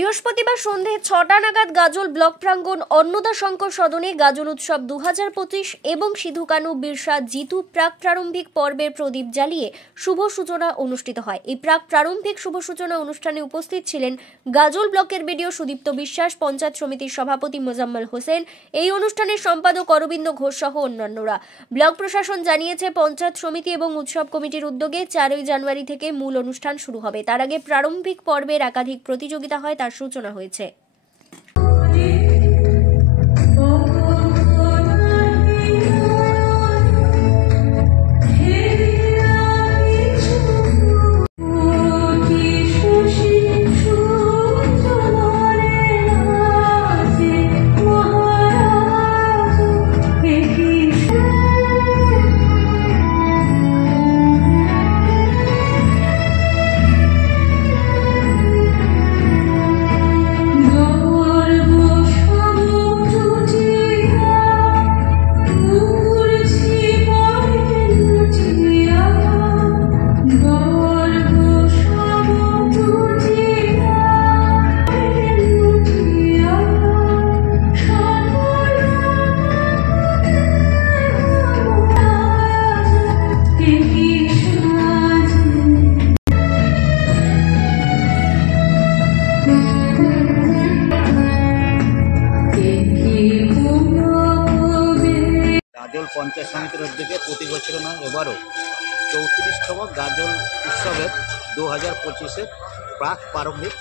বৃহস্পতিবার সন্ধে ৬টা নাগাদ গাজল ব্লক প্রাঙ্গণ অন্নদা শঙ্কর সদনে গাজল উৎসব ২০২৫ এবং সিধু কানু বিরসা জিতু প্রাক প্রারম্ভিক পর্বের প্রদীপ জ্বালিয়ে শুভ সূচনা অনুষ্ঠিত হয়। এই প্রাক প্রারম্ভিক শুভ সূচনা অনুষ্ঠানে উপস্থিত ছিলেন গাজল ব্লকের বিডিও সুদীপ্ত বিশ্বাস, পঞ্চায়েত সমিতির সভাপতি মোজাম্মেল হোসেন, এই অনুষ্ঠানের সম্পাদক অরবিন্দ ঘোষ সহ অন্যান্যরা। ব্লক প্রশাসন জানিয়েছে, পঞ্চায়েত সমিতি এবং উৎসব কমিটির উদ্যোগে ৪ই জানুয়ারি থেকে মূল অনুষ্ঠান শুরু হবে। তার আগে প্রারম্ভিক পর্বের একাধিক প্রতিযোগিতা হয়, তার সূচনা হয়েছে। গাজল পঞ্চায়েত সমিতির উদ্যোগে প্রতি বছর নয়, এবারও 34তম গাজল উৎসবের 2025-এর প্রাক প্রারম্ভিক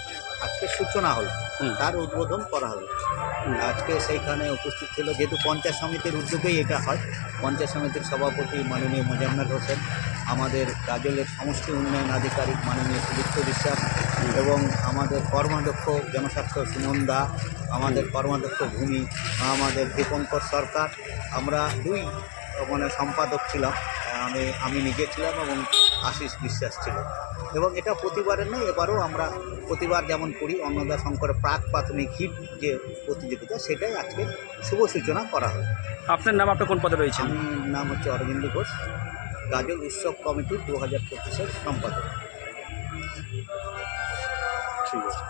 আজকে সূচনা হলো, তার উদ্বোধন করা হলো। আজকে সেইখানে উপস্থিত ছিল, যেহেতু পঞ্চায়েত সমিতির উদ্যোগেই এটা হয়, পঞ্চায়েত সমিতির সভাপতি মাননীয় মোজাম্মেল হোসেন, আমাদের গাজলের সমষ্টি উন্নয়ন আধিকারিক মাননীয় সুদীপ্ত বিশ্বাস এবং আমাদের কর্মাধ্যক্ষ জনস্বাস্থ্য সুমন দা, আমাদের কর্মাধ্যক্ষ ভূমি, আমাদের দীপঙ্কর সরকার, আমরা দুই সম্পাদক ছিলাম, আমি নিজে ছিলাম এবং আশিস বিশ্বাস ছিল। এবং এটা প্রতিবারের নয়, এবারও আমরা প্রতিবার যেমন করি অন্নদা শঙ্কর প্রাক প্রাথমিক হিট যে প্রতিযোগিতা, সেটাই আজকে শুভ সূচনা করা হয়। আপনার নাম, আপনার কোন পদে রয়েছেন? আমার নাম হচ্ছে অরবিন্দ ঘোষ, গাজল উৎসব কমিটির 2025-এর সম্পাদক। ঠিক আছে।